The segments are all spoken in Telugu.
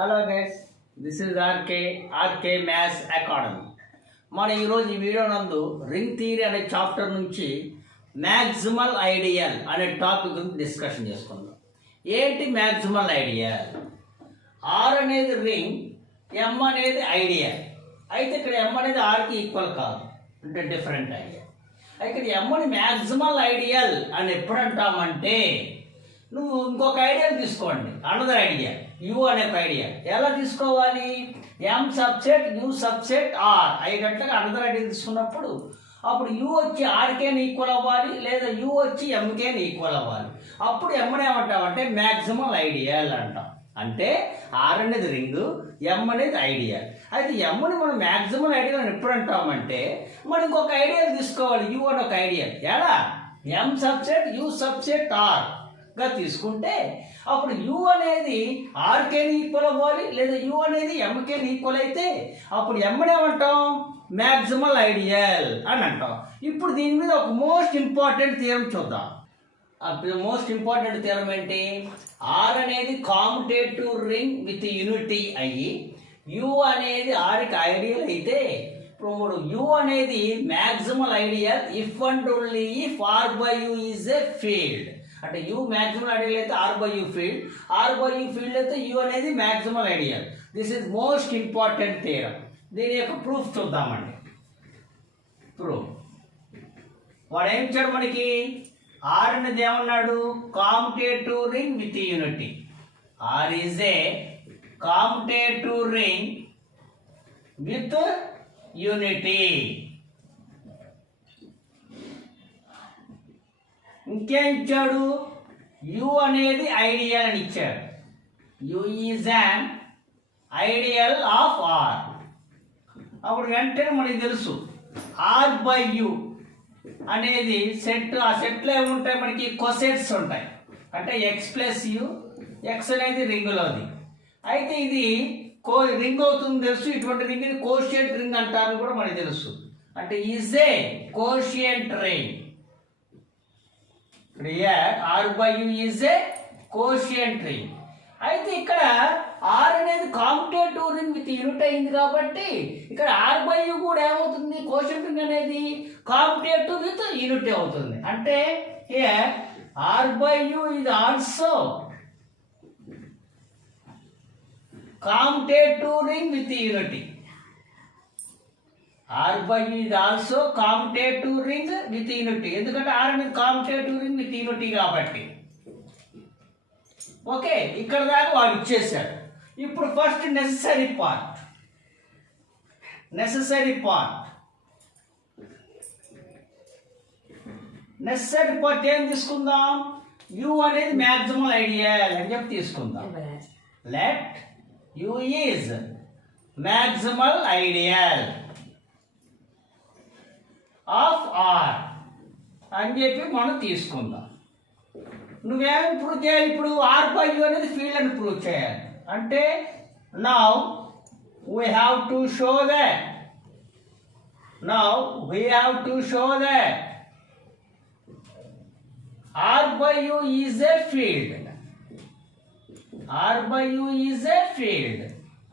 Hello guys, this is RK maths academy. మన ఈరోజు ఈ వీడియో నందు రింగ్ థియరీ అనే చాప్టర్ నుంచి మ్యాక్సిమల్ ఐడియల్ అనే టాపిక్ గురించి డిస్కషన్ చేసుకుందాం. ఏంటి మ్యాక్సిమల్ ఐడియల్? ఆర్ అనేది రింగ్, ఎం అనేది ఐడియల్. అయితే ఇక్కడ ఎం అనేది ఆర్కి ఈక్వల్ కాదు, అంటే డిఫరెంట్ ఐడియల్. అయితే ఇక్కడ ఎమ్ని మ్యాక్సిమల్ ఐడియల్ అని ఎప్పుడు అంటామంటే, నువ్వు ఇంకొక ఐడియల్ తీసుకోండి, అనదర్ ఐడియల్ యూ అనే ఒక ఐడియల్. ఎలా తీసుకోవాలి? M subset U subset R అయ్యేటట్లుగా అనదర్ ఐడియల్ తీసుకున్నప్పుడు అప్పుడు యూ వచ్చి ఆర్కేని ఈక్వల్ అవ్వాలి, లేదా యూ వచ్చి ఎంకేని ఈక్వల్ అవ్వాలి. అప్పుడు ఎమ్మని ఏమంటామంటే మ్యాక్సిమల్ ఐడియల్ అంటాం. అంటే ఆర్ అనేది రింగ్, ఎం అనేది ఐడియల్. అయితే ఎమ్ని మనం మ్యాక్సిమల్ ఐడియల్ అని ఎప్పుడు అంటామంటే, మనం ఇంకొక ఐడియల్ తీసుకోవాలి, యూ అని ఒక ఐడియల్. ఎలా? ఎం సబ్సెట్ యూ సబ్సెట్ ఆర్ గా తీసుకుంటే అప్పుడు యూ అనేది ఆర్కేని ఈక్వల్ అవ్వాలి, లేదా యూ అనేది ఎంకేని ఈక్వల్ అయితే అప్పుడు ఎమ్మని ఏమంటాం? మ్యాక్సిమల్ ఐడియల్ అని అంటాం. ఇప్పుడు దీని మీద ఒక మోస్ట్ ఇంపార్టెంట్ థియరం చూద్దాం. మోస్ట్ ఇంపార్టెంట్ థియరం ఏంటి? ఆర్ అనేది కామ్యుటేటివ్ రింగ్ విత్ యూనిటీ అయ్యి యూ అనేది ఆర్కి ఐడియల్ అయితే ఇప్పుడు యూ అనేది maximal ideal if and only if R by U is a field. అంటే యూ మ్యాక్సిమల్ ఐడియల్ అయితే R by U field, R by U field అయితే యూ అనేది maximal ideal. This is most important theorem. దీని యొక్క ప్రూఫ్ చూద్దామండి. ప్రూఫ్ వాడు ఏం ఇచ్చాడు మనకి? ఆర్ అనేది ఏమన్నాడు? Commutative ring with unity. R is a commutative ring with unity. ఇంకేం ఇచ్చాడు? యు అనేది ఐడియల్ అని ఇచ్చాడు. U is an ideal of R. అప్పుడు వెంటనే మనకి తెలుసు ఆర్ బై యు అనేది సెట్. ఆ సెట్లో ఏముంటాయి? మనకి కొసెట్స్ ఉంటాయి. అంటే ఎక్స్ ప్లస్ యు, ఎక్స్ అనేది రింగులోది. అయితే ఇది రింగ్ అవుతుంది తెలుసు. ఇటువంటి రింగ్ ఇది కోషియంట్ రింగ్ అంటారని కూడా మనకి తెలుసు. అంటే is a quotient ring. R by U is a quotient ring. అయితే ఇక్కడ ఆర్ అనేది కామ్యుటేటివ్ రింగ్ విత్ యూనిట్ అయింది కాబట్టి ఇక్కడ ఆర్ బై యూ కూడా ఏమవుతుంది? కోషియంట్ రింగ్ అనేది కామ్యుటేటివ్ విత్ యూనిట్ అవుతుంది. అంటే ఆర్ బై యూ ఇది also commutative ring with unity. R by U ఇది also commutative ring with unity. ఎందుకంటే ఆర్ అనేది కామ్యుటేటివ్ రింగ్ విత్ యూనిటీ కాబట్టి. ఓకే, ఇక్కడ దాకా వాడు ఇచ్చేసాడు. ఇప్పుడు first necessary part. Necessary part ఏం తీసుకుందాం? యూ అనేది మ్యాక్సిమల్ ఐడియల్ అని చెప్పి తీసుకుందాం. Let U is maximal ideal of R అని చెప్పి మనం తీసుకుందాం. నువ్వేమి ప్రూవ్ చేయాలి? ఇప్పుడు ఆర్ బై యూ అనేది ఫీల్డ్ అని ప్రూవ్ చేయాలి. అంటే now we have to show that R by U is a field. R by U is a field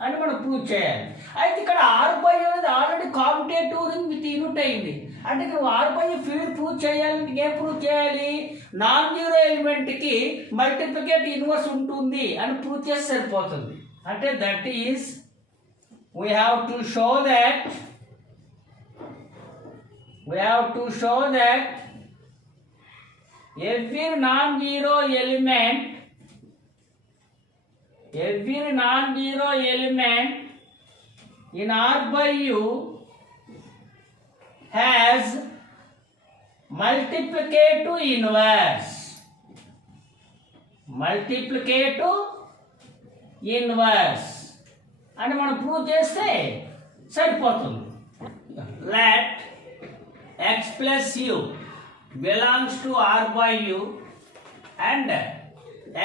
అని మనం ప్రూవ్ చేయాలి. అయితే ఇక్కడ ఆర్ బై యూ అనేది already commutative ring with unit అయింది. అంటే నువ్వు R by U field prove చేయాలంటే ఏం ప్రూవ్ చేయాలి? నాన్ జీరో ఎలిమెంట్కి మల్టిప్లికేట్ ఇన్వర్స్ ఉంటుంది అని ప్రూవ్ చేస్తే సరిపోతుంది. అంటే that is we have to show that every non-zero element in R by U has multiplicative inverse అని మనం ప్రూవ్ చేస్తే సరిపోతుంది. Let x plus u belongs to R by U and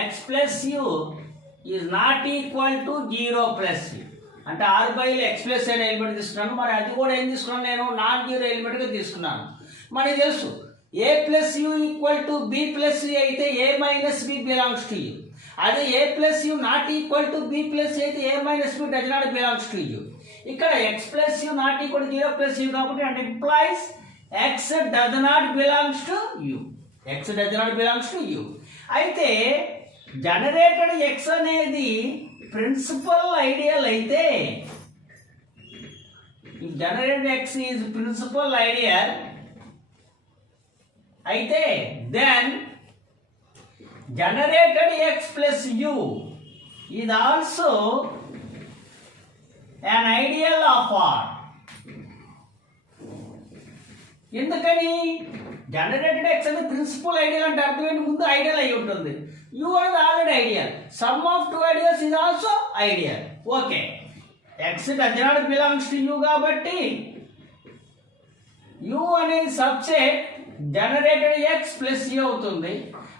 x plus u is not equal to 0 plus u. అంటే ఆర్ బై ఎక్స్ ప్లస్ అనే ఎలిమెంట్ తీసుకున్నాను. మరి అది కూడా ఏం తీసుకున్నాను? నేను నాన్ జీరో ఎలిమెంట్గా తీసుకున్నాను. మనకి తెలుసు A plus U equal to B plus U అయితే A minus B belongs to U. అదే a plus U not equal to b plus అయితే a minus b does not belongs to U. ఇక్కడ x plus U not equal to 0 plus U కాబట్టి అంటే implies x does not belongs to U. x does not belongs to U. అయితే జనరేటెడ్ x అనేది ప్రిన్సిపల్ ఐడియల్ అయితే generated x is principal ideal అయితే then generated x plus u is also an ideal of R. ఎందుకని జనరేటెడ్ x అనేది ప్రిన్సిపల్ ఐడియల్ అంటే అర్థం ఏంటి? ముందు ఐడియల్ అయి ఉంటుంది. u అనేది already ideal. Some of two ideals is also ideal. Okay, x does not belongs to u కాబట్టి u అనేది subset generated x plus u అవుతుంది.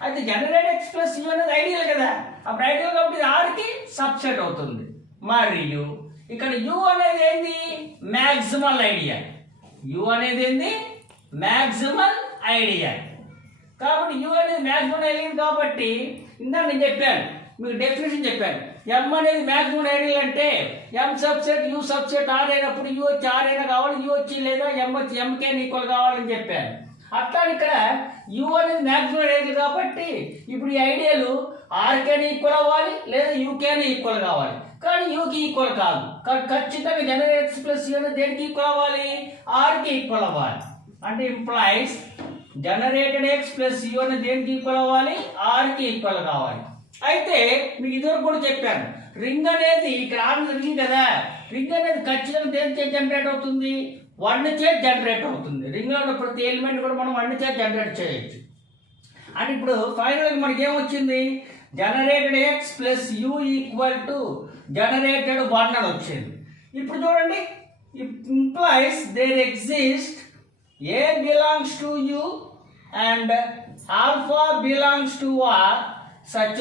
అయితే జనరేట్ x ప్లస్ యూ అనేది ఐడియల్ కదా, అప్పుడు ఐడియల్ కాబట్టి ఆర్కి సబ్సెట్ అవుతుంది. మరియు ఇక్కడ యూ అనేది ఏంది? Maximal ideal. యూ అనేది ఏంది? Maximal ideal. కాబట్టి యూ అనేది మ్యాక్సిమల్ ఐడియల్ కాబట్టి ఇందాక నేను చెప్పాను, మీకు డెఫినేషన్ చెప్పాను. ఎం అనేది మ్యాక్సిమల్ ఐడియల్ అంటే ఎం సబ్సెట్ యూ సబ్సెట్ ఆర్ అయినప్పుడు యూ వచ్చి ఆర్ అయినా కావాలి, యూ వచ్చి లేదా ఎం వచ్చి ఎంకే ఈక్వల్ కావాలని చెప్పాను. అట్లా ఇక్కడ యూ అనేది మ్యాక్సిమం ఐడియల్ కాబట్టి ఇప్పుడు ఈ ఐడియల్ ఆర్కేని ఈక్వల్ అవ్వాలి లేదా యూకేని ఈక్వల్ కావాలి. కానీ యూకి ఈక్వల్ కాదు. ఖచ్చితంగా జనరేట్ x ప్లస్ యూ అనేది దేనికి ఈక్వల్ అవ్వాలి? ఆర్కి ఈక్వల్ అవ్వాలి. అంటే implies generated x plus U అనేది దేనికి ఈక్వల్ అవ్వాలి? ఆర్కి ఈక్వల్ కావాలి. అయితే మీకు ఇదివరకు కూడా చెప్పాను, రింగ్ అనేది ఇక్కడ రింగ్ కదా, రింగ్ అనేది ఖచ్చితంగా దేనికి జనరేట్ అవుతుంది? 1 చే జనరేట్ అవుతుంది. రింగ్లో ఉన్న ప్రతి ఎలిమెంట్ కూడా మనం 1 చే జనరేట్ చేయొచ్చు. అంటే ఇప్పుడు ఫైనల్గా మనకి ఏమొచ్చింది? Generated x plus U equal to generated 1 అని వచ్చింది. ఇప్పుడు చూడండి, implies there exist a belongs to U and alpha belongs to r such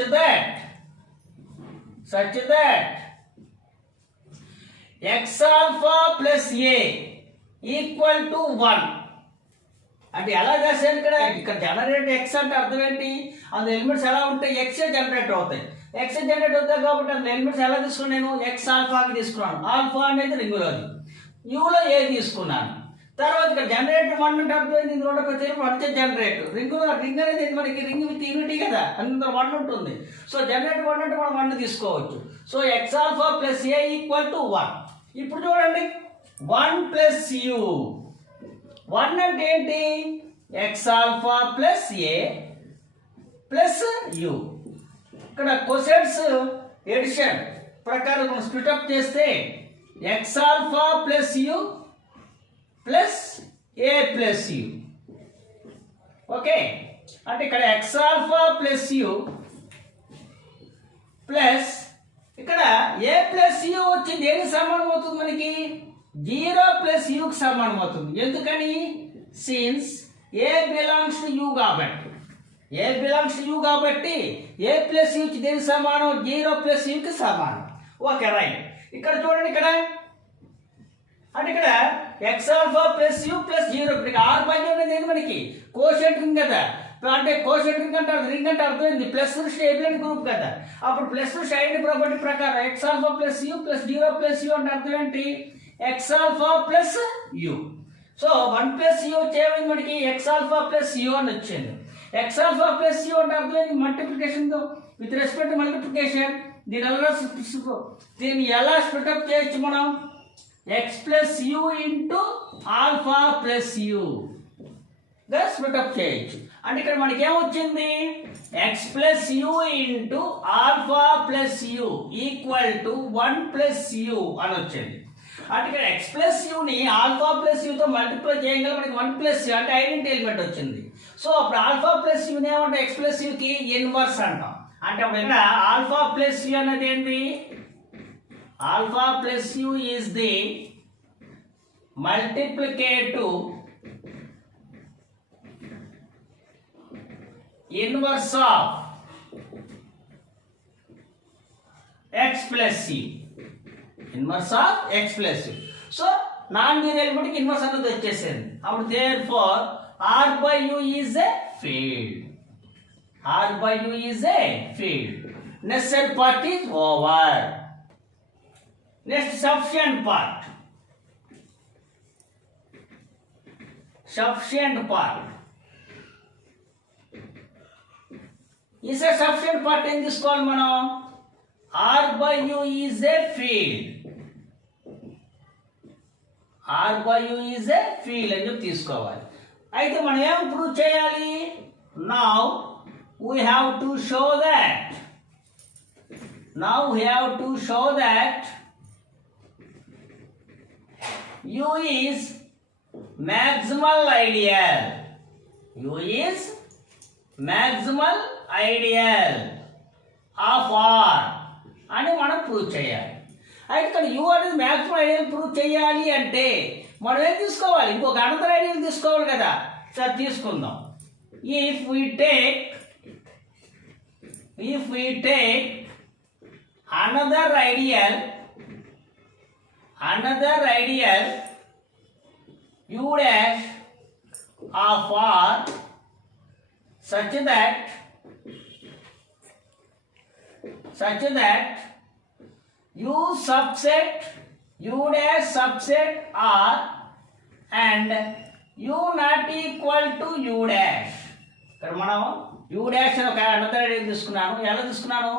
that x alpha plus a equal to 1. అంటే ఎలా చేశాను? ఇక్కడ జనరేట్ x అంటే అర్థం ఏంటి? అందులో ఎలిమెంట్స్ ఎలా ఉంటాయి? x జనరేట్ అవుతాయి. x జనరేట్ అవుతాయి కాబట్టి అందులో ఎలిమెంట్స్ ఎలా తీసుకున్నాను? నేను x ఆల్ఫాకి తీసుకున్నాను. ఆల్ఫా అనేది రింగులోది, యూలో ఏ తీసుకున్నాను. తర్వాత ఇక్కడ జనరేటర్ 1 అంటే అర్థం ఏంటి? ఇందులో ప్రతి ఎలిమెంట్ జనరేట్ రింగ్ అనేది మనకి రింగ్ విత్ యూనిటీ కదా, అందులో 1 ఉంటుంది. సో జనరేట్ 1 అంటే మనం 1 తీసుకోవచ్చు. So x alpha plus A equal to 1. ఇప్పుడు చూడండి, 1 ప్లస్ యూ. 1 అంటే ఏంటి? X alpha plus A plus you. ఇక్కడ కొసెట్స్ ఎడిషన్ ప్రకారం మనం స్ప్లిటప్ చేస్తే X alpha plus you plus A plus you. Okay, అంటే ఇక్కడ X alpha plus you plus ఇక్కడ ఏ ప్లస్ యూ వచ్చి దేనికి సమానం అవుతుంది? మనకి 0 ప్లస్ యూకి సమానం అవుతుంది. ఎందుకని? Since a belongs to U కాబట్టి. ఏ బిలాంగ్స్ టు యూ కాబట్టి ఏ ప్లస్ యూకి దేనికి సమానం? 0 ప్లస్ యూకి సమానం. Okay, right. ఇక్కడ చూడండి, ఇక్కడ అంటే ఇక్కడ X alpha plus you plus 0. ఇక్కడ ఆర్ బై అనేది ఏంటి? మనకి కోషెంట్ రింగ్ కదా. అంటే కోషెంట్ రింగ్ అంటే అర్థమైంది ప్లస్ స్టేబుల్ గ్రూప్ కదా. అప్పుడు ప్లస్ షైన్ ప్రాపర్టీ ప్రకారం X alpha plus you plus 0 plus U అంటే అర్థం ఏంటి? X alpha plus U. So 1 plus you వచ్చేది మనకి ఎక్స్ ఆల్ఫా ప్లస్ యూ అని వచ్చింది. ఎక్స్ ఆల్ఫా ప్లస్ యూ అంటే అర్థమైంది మల్టిప్లికేషన్ విత్ రెస్పెక్ట్ మల్టిప్లికేషన్. దీన్ని ఎలా స్ప్లిటప్ చేయొచ్చు మనం? X plus U into alpha plus U split up చేయొచ్చు. అంటే ఇక్కడ మనకి ఏమొచ్చింది? X plus U into alpha plus U equal to 1 plus U అని వచ్చింది. అంటే ఇక్కడ ఎక్స్ ప్లస్ యూని ఆల్ఫా ప్లస్ యూతో మల్టిప్లై చేయగల మనకి 1 ప్లస్ యూ అంటే ఐడెంటిటీ ఎలిమెంట్ వచ్చింది. సో అప్పుడు ఆల్ఫా ప్లస్ యూని ఏమంటే ఎక్స్ ప్లస్ యూకి ఇన్వర్స్ అంటాం. అంటే అప్పుడు ఇక్కడ ఆల్ఫా ప్లస్ యూ అనేది ఏంటి? Alpha plus U is the multiplicative inverse of X plus U. Inverse of X plus U. So non zero ఎలిమెంట్కి ఇన్వర్స్ అనేది వచ్చేసింది. అప్పుడు therefore R by U is a field. R by U is a field. necessary part is over. Next, sufficient part. Sufficient part. Is a sufficient part in this call mano. R by U is a field. R by U is a field అని చెప్పి తీసుకోవాలి. అయితే మనం ఏం ప్రూవ్ చేయాలి? Now we have to show that. Now we have to show that U is maximal ideal. U is maximal ideal of R అని మనం ప్రూవ్ చేయాలి. అయితే ఇక్కడ U అనేది మ్యాక్సిమం ఐడియల్ ప్రూవ్ చేయాలి అంటే మనం ఏం తీసుకోవాలి? ఇంకొక అనదర్ ఐడియల్ తీసుకోవాలి కదా. సార్ తీసుకుందాం. If we take another ideal U dash of R such that U subset U dash subset R and U not equal to U dash. ఇక్కడ మనం U dash అని ఒక అనదర్ ఐడియల్ తీసుకున్నాను. ఎలా తీసుకున్నాను?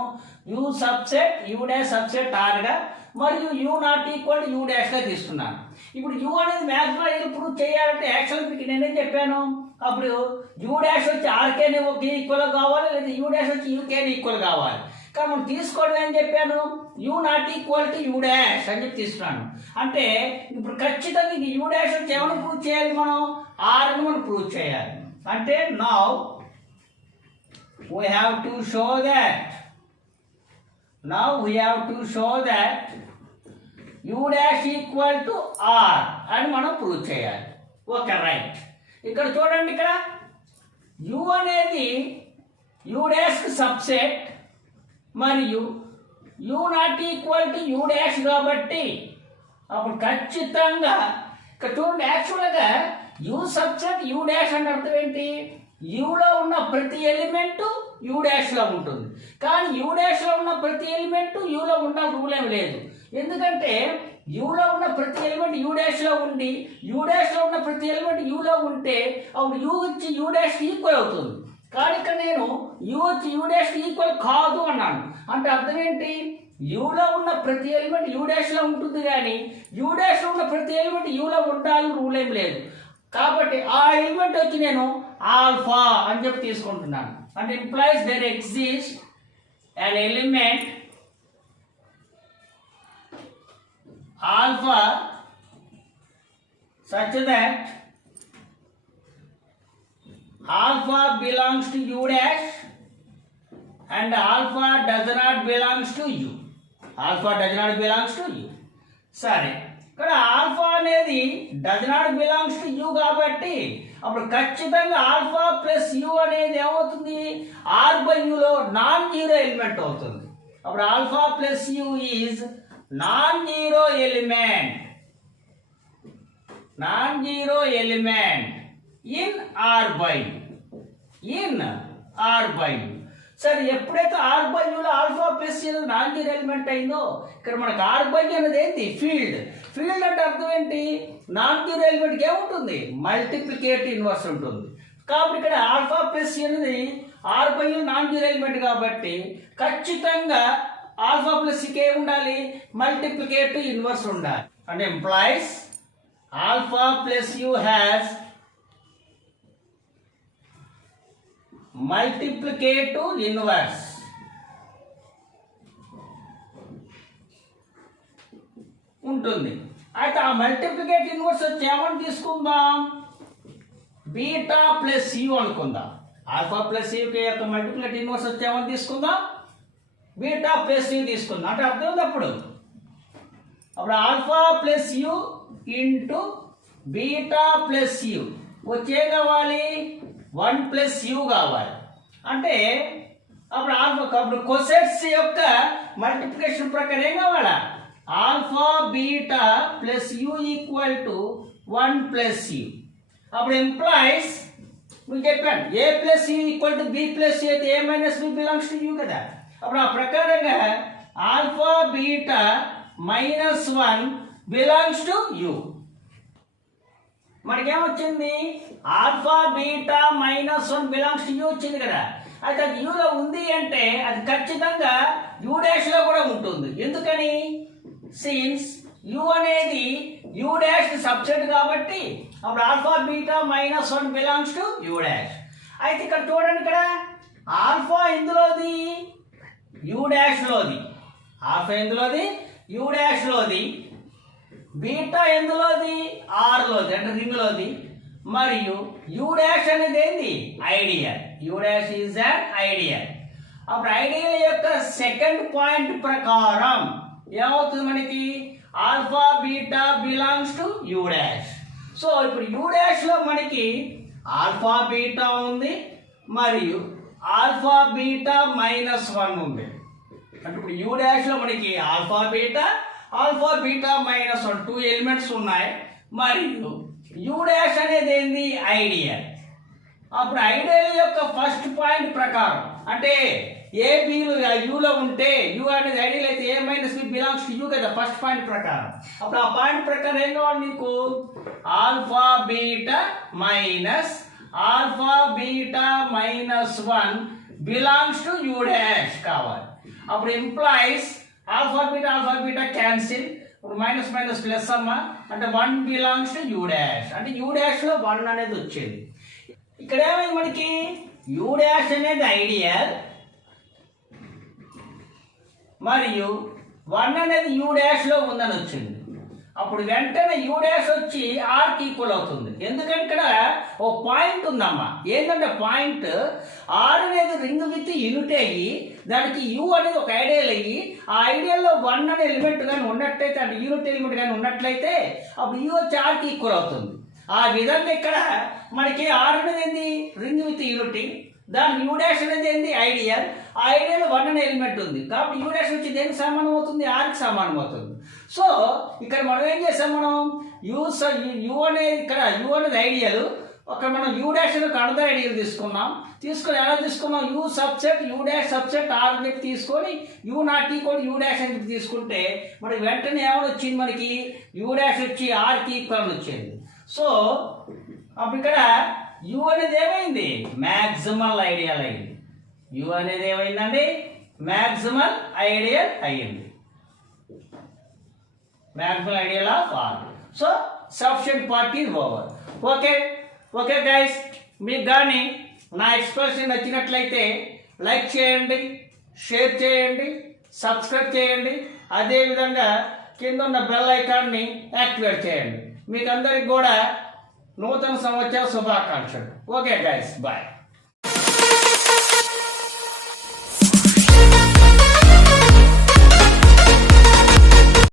U subset U dash subset R గా మరియు U not equal to U dash గా తీసుకున్నాను. ఇప్పుడు U అనేది మ్యాక్సిమం ఐడియల్ ప్రూవ్ చేయాలంటే యాక్చువల్గా మీకు నేనేం చెప్పాను? అప్పుడు U dash వచ్చి RK ఈక్వల్ కావాలి, లేదా U dash వచ్చి UK ఈక్వల్ కావాలి. కానీ మనం తీసుకోవడం ఏం చెప్పాను? U not equal to U dash అని చెప్పి తీసుకున్నాను. అంటే ఇప్పుడు ఖచ్చితంగా U డాష్ వచ్చి ఏమైనా ప్రూవ్ చేయాలి? మనం R ని మనం ప్రూవ్ చేయాలి. అంటే now we have to show that U dash equal to R అని మనం ప్రూవ్ చేయాలి. Okay, right. ఇక్కడ చూడండి, ఇక్కడ U అనేది U డాష్ కి సబ్సెట్ మరియు U not equal to U dash కాబట్టి అప్పుడు ఖచ్చితంగా ఇక్కడ చూడండి, యాక్చువల్గా U సబ్సెట్ U డాష్ అంటే అర్థం ఏంటి? Uలో ఉన్న ప్రతి ఎలిమెంట్ U డాష్లో ఉంటుంది. కానీ U డాష్లో ఉన్న ప్రతి ఎలిమెంట్ Uలో ఉండాలి రూల్ ఏమి లేదు. ఎందుకంటే Uలో ఉన్న ప్రతి ఎలిమెంట్ U డాష్లో ఉండి U డాష్లో ఉన్న ప్రతి ఎలిమెంట్ Uలో ఉంటే అప్పుడు U వచ్చి U డాష్ ఈక్వల్ అవుతుంది. కానీ ఇక్కడ నేను U వచ్చి U డాష్ ఈక్వల్ కాదు అన్నాను. అంటే అర్థం ఏంటి? Uలో ఉన్న ప్రతి ఎలిమెంట్ U డాష్లో ఉంటుంది, కానీ U డాష్లో ఉన్న ప్రతి ఎలిమెంట్ Uలో ఉండాలి రూల్ ఏం లేదు. కాబట్టి ఆ ఎలిమెంట్ వచ్చి నేను ఆల్ఫా అని చెప్పి తీసుకుంటున్నాను. అంటే implies there exist an element alpha such that alpha belongs to U dash and alpha does not belongs to U. Alpha does not belongs to U. సరే, ఇక్కడ ఆల్ఫా అనేది does not belongs to U కాబట్టి అప్పుడు ఖచ్చితంగా ఆల్ఫా ప్లస్ యూ అనేది ఏమవుతుంది? ఆర్ బై యూలో నాన్ జీరో ఎలిమెంట్ అవుతుంది. అప్పుడు alpha plus U is non zero element in R by సరే, ఎప్పుడైతే ఆర్ బై యూలో alpha plus non zero element అయిందో ఇక్కడ మనకు ఆర్ బై అనేది ఏంటి? ఫీల్డ్ అంటే అర్థం ఏంటి? నాన్ జీరో ఎలిమెంట్కి ఏముంటుంది? మల్టిప్లికేటివ్ ఇన్వర్స్ ఉంటుంది. కాబట్టి ఇక్కడ ఆల్ఫా ప్లస్ అనేది R by U non zero element కాబట్టి ఖచ్చితంగా ఆల్ఫా ప్లస్ కి ఏముండాలి? మల్టిప్లికేటివ్ ఇన్వర్స్ ఉండాలి. అంటే employees alpha plus you has multiplicative inverse. ఉంటుంది. అయితే ఆ మల్టిప్లికేటివ్ ఇన్వర్స్ వచ్చి ఏమని తీసుకుందాం? బీటా ప్లస్ యూ అనుకుందాం. ఆల్ఫా ప్లస్ యూ యొక్క మల్టిప్లికేటివ్ ఇన్వర్స్ వచ్చి ఏమని తీసుకుందాం? బీటా ప్లస్ యూ తీసుకుందాం. అంటే అర్థం ఉంది. అప్పుడు alpha plus U into beta plus you వచ్చే కావాలి 1 ప్లస్ యూ కావాలి. అంటే అప్పుడు కొసెట్స్ యొక్క మల్టిప్లికేషన్ ప్రకారం ఏం కావాలా? Alpha beta plus U equal to 1 plus U. అప్పుడు ఎంప్లాయిస్ మీకు చెప్పాను, A plus U equal to B plus U అయితే A minus B belongs to U కదా. అప్పుడు ఆ ప్రకారంగా alpha beta -1 belongs to U. మనకేమొచ్చింది? Alpha beta -1 belongs to U వచ్చింది కదా. అయితే అది యూలో ఉంది అంటే అది ఖచ్చితంగా యూ డాష్లో కూడా ఉంటుంది. ఎందుకని? సిన్స్ యూ అనేది యూ డాష్ సబ్సెట్ కాబట్టి అప్పుడు alpha beta -1 belongs to U dash. అయితే ఇక్కడ చూడండి, ఇక్కడ ఆల్ఫా ఎందులోది? యూ డాష్లోది. ఆల్ఫా ఎందులోది? యూ డాష్లోది. బీటా ఎందులోది? ఆర్లోది, అంటే రింగ్లోది. మరియు యూ డాష్ అనేది ఏంది? Ideal. U dash is an ideal. అప్పుడు ఐడియల్ యొక్క సెకండ్ పాయింట్ ప్రకారం ఏమవుతుంది మనకి? Alpha beta belongs to U dash. So ఇప్పుడు యూ డాష్లో మనకి ఆల్ఫా బీటా ఉంది మరియు ఆల్ఫా బీటా -1 ఉంది. అంటే ఇప్పుడు యూ డాష్లో మనకి ఆల్ఫా బీటా -1 2 ఎలిమెంట్స్ ఉన్నాయి. మరియు యూ డాష్ అనేది ఏంది? ఐడియల్. అప్పుడు ఐడియల్ యొక్క ఫస్ట్ పాయింట్ ప్రకారం అంటే ఏ బీలు యూలో ఉంటే యూ అనేది ఐడియల్ అయితే ఏ -b బిలాంగ్స్ టు యూ కదా ఫస్ట్ పాయింట్ ప్రకారం. అప్పుడు ఆ పాయింట్ ప్రకారం ఏం కావాలి నీకు? Alpha beta -1 belongs to U dash కావాలి. అప్పుడు ఇంప్లాయిస్ ఆల్ఫా బీటా క్యాన్సిల్. ఇప్పుడు మైనస్ ప్లస్ అమ్మా, అంటే 1 బిలాంగ్స్ టు యూ డాష్. అంటే యూ డాష్లో 1 అనేది వచ్చేది. ఇక్కడ ఏమైంది మనకి? యూ డాష్ అనేది ఐడియల్ మరియు 1 అనేది యూ డాష్లో ఉందని వచ్చింది. అప్పుడు వెంటనే యూ డాష్ వచ్చి ఆర్కి ఈక్వల్ అవుతుంది. ఎందుకంటే ఇక్కడ ఓ పాయింట్ ఉందమ్మా. ఏంటంటే పాయింట్ ఆర్ అనేది రింగ్ విత్ యూనిట్ అయ్యి దానికి యూ అనేది ఒక ఐడియల్ అయ్యి ఆ ఐడియల్లో 1 అనే ఎలిమెంట్ కానీ ఉన్నట్లయితే, అంటే యూనిట్ ఎలిమెంట్ కానీ ఉన్నట్లయితే అప్పుడు యూ వచ్చి ఆర్కి ఈక్వల్ అవుతుంది. ఆ విధంగా ఇక్కడ మనకి ఆర్ అనేది ఏంది? Ring with unity. దాని యూ డాష్ అనేది ఏంది? ఐడియల్. ఆ ఐడియల్ 1 అనే ఎలిమెంట్ ఉంది కాబట్టి యూ డాష్ వచ్చి దేనికి సమానం అవుతుంది? ఆర్కి సమానం అవుతుంది. సో ఇక్కడ మనం ఏం చేసాం? మనం యూ అనేది ఇక్కడ యూ అనేది ఐడియల్. ఒక మనం యూ డాష్ అనేది అనదర్ ఐడియల్ తీసుకున్నాం. తీసుకొని ఎలా తీసుకున్నాం? U subset U dash subset R అని తీసుకొని U not equal U dash అని తీసుకుంటే మనకి వెంటనే ఏమైనా వచ్చింది? మనకి యూ డాష్ వచ్చి ఆర్కి ఈక్వల్ వచ్చింది. సో అప్పుడు ఇక్కడ యూ అనేది ఏమైంది? మ్యాక్సిమల్ ఐడియల్ అయింది. యూ అనేది ఏమైందండి? మ్యాక్సిమల్ ఐడియల్ అయ్యింది. Maximal ideal of R. So sufficient part is over. Okay guys, మీకు కానీ నా ఎక్స్ప్రెషన్ నచ్చినట్లయితే లైక్ చేయండి, షేర్ చేయండి, సబ్స్క్రైబ్ చేయండి. అదేవిధంగా కింద ఉన్న బెల్ ఐకాన్ని యాక్టివేట్ చేయండి. మీకు అందరికి కూడా నూతన సంవత్సర శుభాకాంక్షలు. Okay guys, bye.